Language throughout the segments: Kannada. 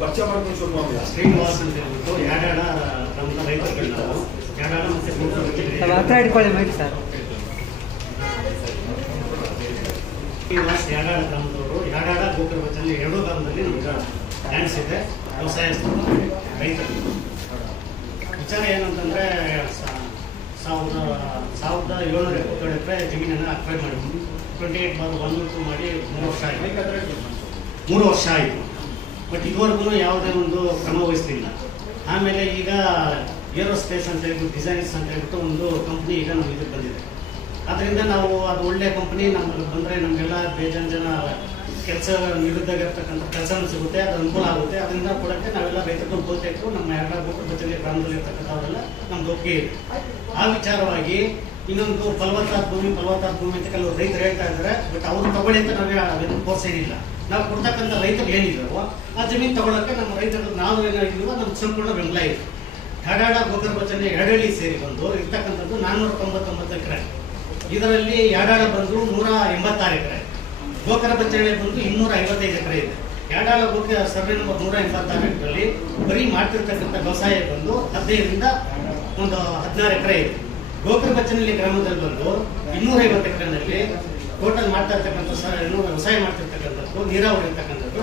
ಪರಿಚಯ ಮಾಡ್ಕೊಂಡು ಶುರು ಮಾಡಿದ ಶ್ರೀನಿವಾಸ್ ಅಂತ ಹೇಳ್ಬಿಟ್ಟು ಯಾಡಾಡ ನಮ್ಮ ರೈತರುಗಳು ನಾವು ಯಾಡಾಡ ಮತ್ತೆ ಹತ್ರ ಇಟ್ಕೊಳ್ಳಿ ಮೈಕ್ ಸರ್. ಶ್ರೀನಿವಾಸ್ ಯಾಡಾಡ ಗ್ರಾಮದವರು, ಯಾಡಾಡ ಗೋಕರ್ಬಚಲ್ಲಿ ಎರಡೂ ಗ್ರಾಮದಲ್ಲಿ ನಮ್ಗೆ ಲ್ಯಾಂಡ್ಸ್ ಇದೆ, ವ್ಯವಸಾಯ ರೈತರು. ವಿಚಾರ ಏನಂತಂದರೆ 1770 ಎಕರೆ ಜಮೀನನ್ನು ಅಕ್ವೈರ್ ಮಾಡಿದ್ವಿ. 28/1 ಮಾಡಿ 3 ವರ್ಷ ಆಯಿತು. 3 ವರ್ಷ ಆಯಿತು. ಬಟ್ ಇದುವರೆಗೂ ಯಾವುದೇ ಒಂದು ಕ್ರಮ ವಹಿಸಲಿಲ್ಲ. ಆಮೇಲೆ ಈಗ ಏರೋಸ್ಪೇಸ್ ಅಂತ ಹೇಳ್ಬಿಟ್ಟು ಡಿಸೈನ್ಸ್ ಅಂತ ಹೇಳ್ಬಿಟ್ಟು ಒಂದು ಕಂಪ್ನಿ ಈಗ ನಮ್ಮ ಇದಕ್ಕೆ ಬಂದಿದೆ. ಅದರಿಂದ ನಾವು ಅದು ಒಳ್ಳೆ ಕಂಪ್ನಿ ನಮ್ಗೆ ಬಂದರೆ ನಮಗೆಲ್ಲ ಬೇಜಾನ್ ಜನ ಕೆಲಸ ನಿರುದ್ಯೋಗಿರ್ತಕ್ಕಂಥ ಕೆಲಸನೂ ಸಿಗುತ್ತೆ, ಅದು ಅನುಕೂಲ ಆಗುತ್ತೆ. ಅದರಿಂದ ಕೊಡೋಕ್ಕೆ ನಾವೆಲ್ಲ ರೈತರು ಗೋತೈತರು ನಮ್ಮ ಯಾರ ಗೋಕರ್ಬಚಲ್ಲಿ ಗ್ರಾಮದಲ್ಲಿ ಇರ್ತಕ್ಕಂಥವರೆಲ್ಲ ನಮ್ದು ಒಪ್ಪಿಗೆ ಇದೆ. ಆ ವಿಚಾರವಾಗಿ ಇನ್ನೊಂದು ಫಲವತ್ತಾದ ಭೂಮಿ ಅಂತ ಕೆಲವರು ರೈತರು ಹೇಳ್ತಾ ಇದ್ದಾರೆ. ಬಟ್ ಅವರು ತಗೊಳ್ಳಿ ಅಂತ ನಾವೇ ಅದನ್ನು ಪ್ರೋತ್ಸಾಹಿಲ್ಲ. ನಾವು ಕೊಡ್ತಕ್ಕಂಥ ರೈತರು ಏನಿದ್ದಾರೋ ಆ ಜಮೀನು ತಗೊಳ್ಳೋಕ್ಕೆ ನಮ್ಮ ರೈತರು ನಾವು ಏನಾಗಿದ್ದೀವೋ ನಮ್ಮ ಸಂಪೂರ್ಣ ಬೆಂಬಲ ಇದೆ. ಯಾಡಾಡ ಗೋಕರ್ಬಚಲ್ಲಿ ಎರಡಳ್ಳಿ ಸೇರಿ ಬಂದು ಇರ್ತಕ್ಕಂಥದ್ದು 499 ಎಕರೆ. ಇದರಲ್ಲಿ ಯಾಡಾಡ ಬಂದು 186 ಎಕರೆ, ಗೋಕರ್ಬಚಲ್ಲಿ ಬಂದು 255 ಎಕರೆ ಇದೆ. ಯಾಡಾಡ ಸರ್ವೆ ನಂಬರ್ 186 ಎಕರೆಯಲ್ಲಿ ಬರೀ ಮಾಡ್ತಿರ್ತಕ್ಕಂಥ ವ್ಯವಸಾಯ ಬಂದು 15ರಿಂದ 16 ಎಕರೆ ಇದೆ. ಗೋಕರ್ಬಚಲ್ಲಿ ಗ್ರಾಮದಲ್ಲಿ ಬಂದು 250 ಎಕರೆನಲ್ಲಿ ಟೋಟಲ್ ಮಾಡ್ತಾ ಇರ್ತಕ್ಕಂಥ ವ್ಯವಸಾಯ ಮಾಡ್ತಿರ್ತಕ್ಕಂಥದ್ದು ನೀರಾವರಿ ಇರ್ತಕ್ಕಂಥದ್ದು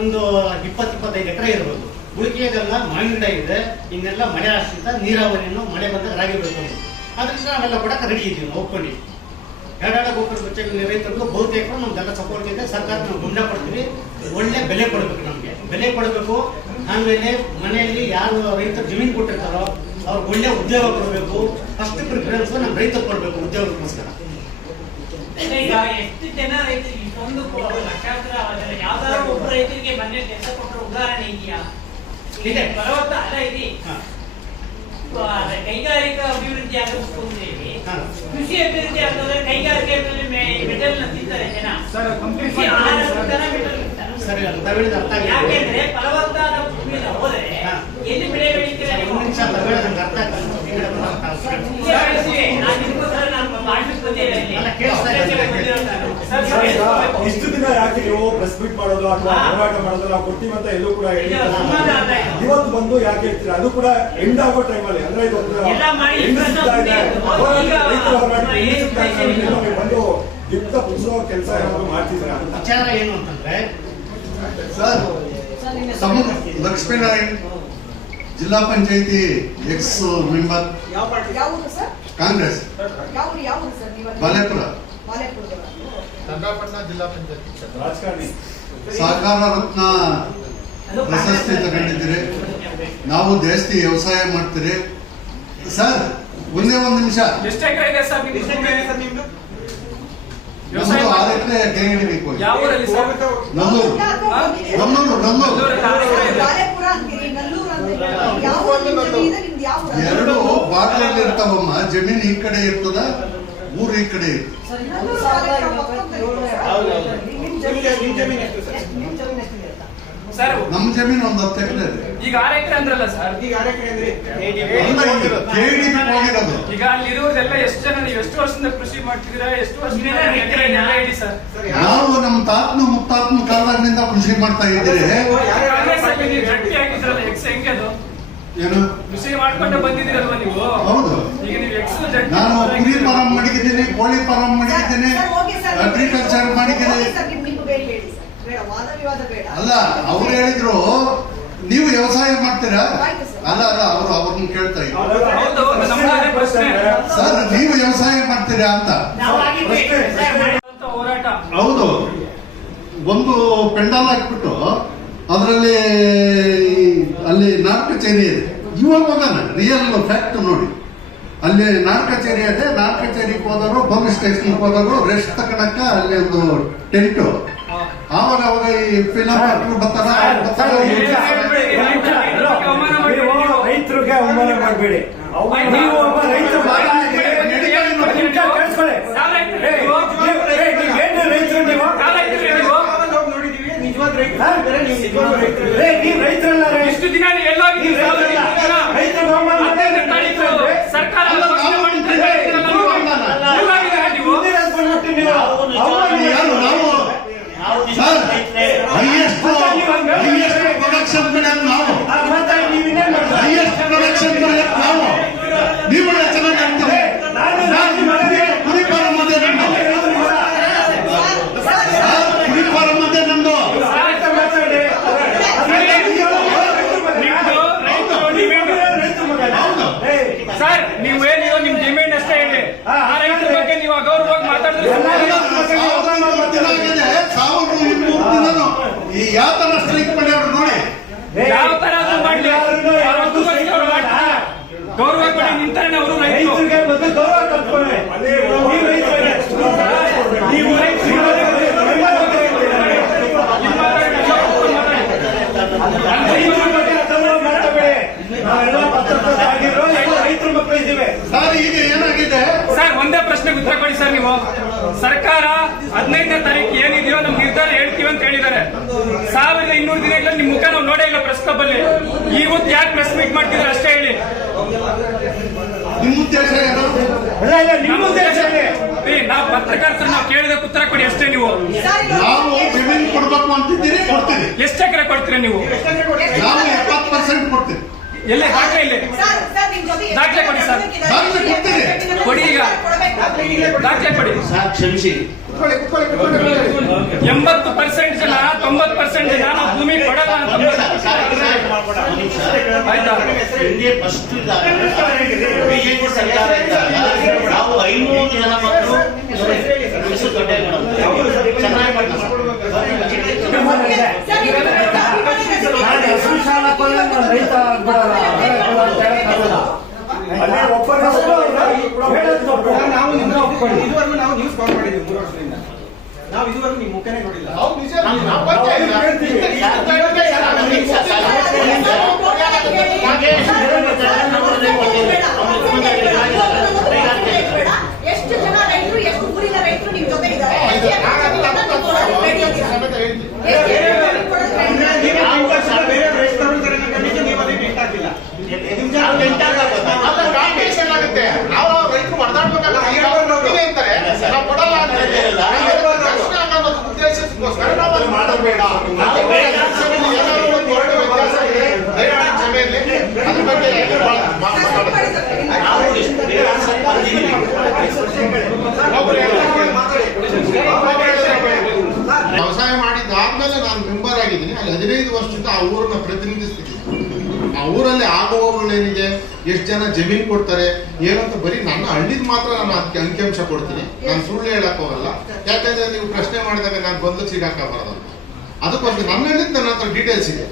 ಒಂದು 20-25 ಎಕರೆ ಇರ್ಬೋದು. ಉಳಿಕೆಯದೆಲ್ಲ ಮಾವಿನ ಗಿಡ ಇದೆ. ಇನ್ನೆಲ್ಲ ಮಳೆ ಆಶ್ರಿತ ನೀರಾವರಿಯನ್ನು ಮಳೆ ಬಂದಾಗ ರಾಗಿ ಬೆಳ್ಕೊಂಡು, ಅದರಿಂದ ನಾವೆಲ್ಲ ಕೊಡಕ್ಕೆ ರೆಡಿ ಇದ್ದೀವಿ, ನಾವು ಒಪ್ಕೊಂಡಿವಿ. ಯಾಡಾಡ ಗೋಕರ್ಬಚಲ್ಲಿ ರೈತರು ಬಹುತೇಕ ನಮ್ದೆಲ್ಲ ಸಪೋರ್ಟ್ ಇದೆ. ಸರ್ಕಾರ ನಾವು ಗಮನ ಕೊಡ್ತೀವಿ. ಒಳ್ಳೆ ಬೆಲೆ ಕೊಡಬೇಕು, ನಮಗೆ ಬೆಲೆ ಕೊಡಬೇಕು. ಆಮೇಲೆ ಮನೆಯಲ್ಲಿ ಯಾರು ರೈತರು ಜಮೀನು ಕೊಟ್ಟಿರ್ತಾರೋ ಅವ್ರಿಗೆ ಒಳ್ಳೆ ಉದ್ಯೋಗ ಕೊಡಬೇಕು. ಫಸ್ಟ್ ಪ್ರಿಫರೆನ್ಸ್ ನಮ್ಮ ರೈತರು ಕೊಡಬೇಕು ಉದ್ಯೋಗಕ್ಕೋಸ್ಕರ. ಈಗ ಎಷ್ಟು ಜನ ರೈತರಿಗೆ ಇಷ್ಟೊಂದು ಲಕ್ಷಾಂತರ ಯಾವ್ದಾದ್ರು ಒಬ್ಬ ರೈತರಿಗೆ ಮನೆ ಕೆಲಸ ಕೊಟ್ಟರೆ ಉದಾಹರಣೆ ಇದೆಯಾ? ಇದೆ, ಫಲವತ್ತ ಅಲ್ಲ ಇದೆ. ಕೈಗಾರಿಕಾ ಅಭಿವೃದ್ಧಿ ಆಗಬೇಕು ಅಂತ ಹೇಳಿ ಕೃಷಿ ಅಭಿವೃದ್ಧಿ ಆಗ್ತದೆ. ಕೈಗಾರಿಕೆ ಮೆಟಲ್ ತಿಂತಾರೆ ಜನ, ಯಾಕೆಂದ್ರೆ ಫಲವತ್ತಾದ ಭೂಮಿನ ಹೋದ್ರೆ ಎಲ್ಲಿ ಬೆಳೆ ಬೆಳೀತಾರೆ. ಇಷ್ಟು ದಿನ ಯಾಕೆ ನೀವು ಪ್ರೆಸ್ ಮೀಟ್ ಮಾಡೋದು ಅಥವಾ ಹೋರಾಟ ಮಾಡೋದು ನಾವು ಕೊಡ್ತೀವಿ ಅಂತ ಎಲ್ಲೂ ಕೂಡ ಇವತ್ತು ಬಂದು ಯಾಕೆ ಹೇಳ್ತೀರಾ? ಅದು ಕೂಡ ಎಂಡ್ ಆಗೋ ಟೈಮಲ್ಲಿ ಅಂದ್ರೆ ಬಂದು ಯುಕ್ತ ಪುರುಷ ಕೆಲಸ ಏನಾದ್ರು ಮಾಡ್ತಿದ್ರ ವಿಚಾರ ಏನು ಅಂತಂದ್ರೆ ಸರ್, ಲಕ್ಷ್ಮೀನಾರಾಯಣ್ ಜಿಲ್ಲಾ ಪಂಚಾಯತಿ ಎಕ್ಸ್ ಮೆಂಬರ್, ಕಾಂಗ್ರೆಸ್, ಬಾಲೇಪುರ, ಜಿಲ್ಲಾ ಪಂಚಾಯತಿ ರಾಜಕಾರಣಿ, ಸಹಕಾರ ರತ್ನ ಪ್ರಶಸ್ತಿ ತಗೊಂಡಿದ್ದೀರಿ. ನಾವು ಜಾಸ್ತಿ ವ್ಯವಸಾಯ ಮಾಡ್ತೀರಿ ಸರ್. ಒಂದೇ ಒಂದು ನಿಮಿಷ, ಎಷ್ಟು ಎಕರೆ ಇದೆ ಸರ್ ನಿಮ್ದು? 6 ಎಕರೆ ಕೆಂಗಡಿ ಬೇಕು. ಯಾವ ಊರಲ್ಲಿ ಸರ್? ನಲ್ಲೂರು. ಎರಡು ಬಾಗಿಲಲ್ಲಿ ಇರ್ತಾವಮ್ಮ. ಜಮೀನು ಈ ಕಡೆ ಇರ್ತದ, ಊರು ಈ ಕಡೆ ಇರ್ತದೆ. ಸರ್ ನಮ್ಮ ಜಮೀನು ಒಂದು 10 ಎಕರೆ ಇದೆ. ಈಗ 6 ಎಕರೆ ಅಂದ್ರಲ್ಲ ಸರ್? ಈಗ ಹೋಗಿರೋದು. ಈಗ ಅಲ್ಲಿ ಇರುವುದೆಲ್ಲ ಎಷ್ಟು ಜನ, ನೀವು ಎಷ್ಟು ವರ್ಷದಿಂದ ಕೃಷಿ ಮಾಡ್ತಿದ್ದೀರಾ? ಎಷ್ಟು ವರ್ಷದಿಂದ ಎಕರೆ ಎಲ್ಲ ಹೇಳಿ ಸರ್? ನಾವು ನಮ್ಮ ತಾತನ ಮುತ್ತಾತನ ಕಾಲದಿಂದ ಕೃಷಿ ಮಾಡ್ತಾ ಇದ್ದೀರಿ. ನೀವು ಗಟ್ಟಿ ಆಗಿದ್ರಲ್ಲ, ಎಕ್ಸ್ ಹೆಂಗೆ ಅದು? ಏನು ಕೃಷಿ ಮಾಡ್ಕೊಂಡು ಬಂದಿದ್ದೀರಲ್ವಾ ನೀವು? ಹೌದು. ಈಗ ನೀವು ಎಕ್ಸ್ ನಾನು ಕುರಿ ಫಾರಂ ಮಾಡಿದ್ದೀನಿ, ಕೋಳಿ ಫಾರಂ ಮಾಡಿದ್ದೀನಿ, ಅಗ್ರಿಕಲ್ಚರ್ ಮಾಡಿದ್ದೀನಿ. ಅಲ್ಲ, ಅವ್ರು ಹೇಳಿದ್ರು ನೀವು ವ್ಯವಸಾಯ ಮಾಡ್ತೀರಾ? ಅಲ್ಲ ಅವ್ರನ್ನ ಕೇಳ್ತಾ ಇದ್ರು ಸರ್, ನೀವು ವ್ಯವಸಾಯ ಮಾಡ್ತೀರಾ ಅಂತ. ಹೋರಾಟ ಹೌದು. ಒಂದು ಪೆಂಡಾಲ್ ಹಾಕ್ಬಿಟ್ಟು ಅದರಲ್ಲಿ ಅಲ್ಲಿ ನಾಟಕ ಕಚೇರಿ ಇದೆ. ಇವಾಗ ಹೋಗೋಣ, ರಿಯಲ್ ಫ್ಯಾಕ್ಟ್ ನೋಡಿ. ಅಲ್ಲಿ ನಾಟಕ ಕಚೇರಿ ಇದೆ. ನಾಟಕ ಕಚೇರಿಗೆ ಹೋದವರು, ಪೊಲೀಸ್ ಸ್ಟೇಷನ್ಗೆ ಹೋದವರು ರೆಸ್ಟ್ ತಗೊಳಕ್ಕ ಅಲ್ಲಿ ಒಂದು ಟೆಂಟು. ಆವಾಗ ಈ ಫಿಲಂ ಬರ್ತಾರ. ರೈತರಿಗೆ ಅವಮಾನ ಮಾಡಬೇಡಿ. ನೀವು ಒಬ್ಬ ರೈತರು ರೈತರಲ್ಲ. ಇಷ್ಟು ದಿನ ಸರ್ಕಾರ ಹೈಯೆಸ್ಟ್ ಪ್ರೊಡಕ್ಷನ್ ಪಡೆಯೋದು ನಾವು, ಹೈಯೆಸ್ಟ್ ಪ್ರೊಡಕ್ಷನ್ ಪಡೆಯೋದು ನಾವು. ನೀವು ಚೆನ್ನಾಗಿ ಹೇಳ್ತೀರಿ. ಕುರಿ ಫಾರಂ ಅದೇ ನಂದು, ಕುರಿ ಫಾರಂ ಅದೇ ನಂದು. ಸರ್ ನೀವೇನಿರೋ ನಿಮ್ ಡಿಮ್ಯಾಂಡ್ ಅಷ್ಟೇ ಹೇಳಿ. ಆ ರೈತರ ಬಗ್ಗೆ ನೀವು ಅಗೌರವವಾಗಿ ಮಾತಾಡಿದ್ರೆ ಈ ಯಾವ ತರ ಸ್ಟ್ರೈಕ್ ಮಾಡ್ಯಾವ್ರು ನೋಡಿ. ಯಾವ ತರ ಮಾಡ್ಲಿ, ಗೌರವ ಕೊಡಿ ನಿಂತಾನೆ ಅವರು ರೈತರು. ಸರ್ ಈಗ ಏನಾಗಿದೆ ಸರ್ ಒಂದೇ ಪ್ರಶ್ನೆಗೆ ಉತ್ತರ ಕೊಡಿ ಸರ್. ನೀವು ಸರ್ಕಾರ 15ನೇ ತಾರೀಕು ಏನಿದೆಯೋ ನಮ್ ನಿರ್ಧಾರ ಹೇಳ್ತೀವಿ ಅಂತ ಹೇಳಿದ್ದಾರೆ. 1200 ದಿನಗಳಲ್ಲಿ ನಿಮ್ ಮುಖ ನಾವು ನೋಡೇ ಇಲ್ಲ ಪ್ರೆಸ್ ಕ್ಲಬ್ ಅಲ್ಲಿ. ಇವತ್ತು ಯಾಕೆ ಪ್ರೆಸ್ ಮೀಟ್ ಮಾಡ್ತಿದ್ದಾರೆ ಅಷ್ಟೇ ಹೇಳಿ. ನಿಮ್ಮ ಉದ್ದೇಶ ಏನು? ನಾವು ಪತ್ರಕರ್ತರು ನಾವು ಕೇಳಿದ ಉತ್ತರ ಕೊಡಿ ಅಷ್ಟೇ. ನೀವು ನಾವು ಜಮೀನು ಕೊಡ್ಬೇಕು ಅಂತಿದ್ದೀರಿ, ಕೊಡ್ತೀವಿ. ಎಷ್ಟು ಎಕರೆ ಕೊಡ್ತೀರಾ ನೀವು? ನಾವು 70% ಕೊಡ್ತೀವಿ. ಎಲ್ಲೇ ದಾಖಲೆ ಇಲ್ಲಿ ದಾಖಲೆ ಕೊಡಿ ಸರ್. ದಾಖಲೆ ಕೊಡ್ತೀರಿ. ಕೊಡಿ ಈಗ ದಾಖಲೆ ಕೊಡಿ. ಸರ್ ಕ್ಷಮಿಸಿ, 80% ಜನ 90% ಜನ ನಾವು ಭೂಮಿ ಕೊಡಲ್ಲ ಅಂತ ಆಯ್ತಾ? ನಿಮಗೆ ಫಸ್ಟ್ ಬಿಜೆಪಿ ಸರ್ಕಾರ ಇದ್ದಾಗ ನಾವು 500 ಜನ ಮಕ್ಕಳು ಚೆನ್ನಾಗಿ ಇದುವರೆಗೂ ನಾವು ನ್ಯೂಸ್ ಕಾಲ್ ಮಾಡಿದ್ವಿ 3 ವರ್ಷದಿಂದ. ನಾವು ಇದುವರೆಗೂ ನಿಮ್ಮ ಮುಖನೇ ನೋಡಿಲ್ಲ. ಎಷ್ಟು ಜನ ರೈತರು, ಎಷ್ಟು ಊರಿನ ರೈತರು ನಿಮ್ ಜೊತೆ ಇದ್ದಾರೆ? ನಾವು ರೈತರು ಕೊಡಲ್ಲ ಉದ್ದೇಶಕ್ಕೋಸ್ಕರ ನಾವು ಅದು ಮಾಡಬೇಡ. ಅದ್ರ ಬಗ್ಗೆ ವ್ಯವಸಾಯ ಮಾಡಿದ್ದಾದ್ಮೇಲೆ ನಾನು ಮೆಂಬರ್ ಆಗಿದ್ದೀನಿ. ಅಲ್ಲಿ 15 ವರ್ಷದಿಂದ ಆ ಊರನ್ನ ಪ್ರತಿನಿಧಿಸ್ತಿದ್ದೀನಿ. ಆ ಊರಲ್ಲಿ ಆಗುವಗಳೇನಿದೆ, ಎಷ್ಟು ಜನ ಜಮೀನು ಕೊಡ್ತಾರೆ ಏನಂತ ಬರೀ ನನ್ನ ಹಳ್ಳಿದ್ ಮಾತ್ರ ನಾನು ಅದಕ್ಕೆ ಅಂಕಿಅಂಶ ಕೊಡ್ತೀನಿ. ನಾನು ಸುಳ್ಳು ಹೇಳಕ್ ಹೋಗಲ್ಲ. ಯಾಕಂದ್ರೆ ನೀವು ಪ್ರಶ್ನೆ ಮಾಡಿದಾಗ ನಾನು ಬಂದು ಸಿಗಾಕ ಬರೋದು. ಅದಕ್ಕೋಸ್ಕರ ನನ್ನ ಹಳ್ಳಿದ್ ನನ್ನ ಹತ್ರ ಡೀಟೇಲ್ಸ್ ಇದೆ.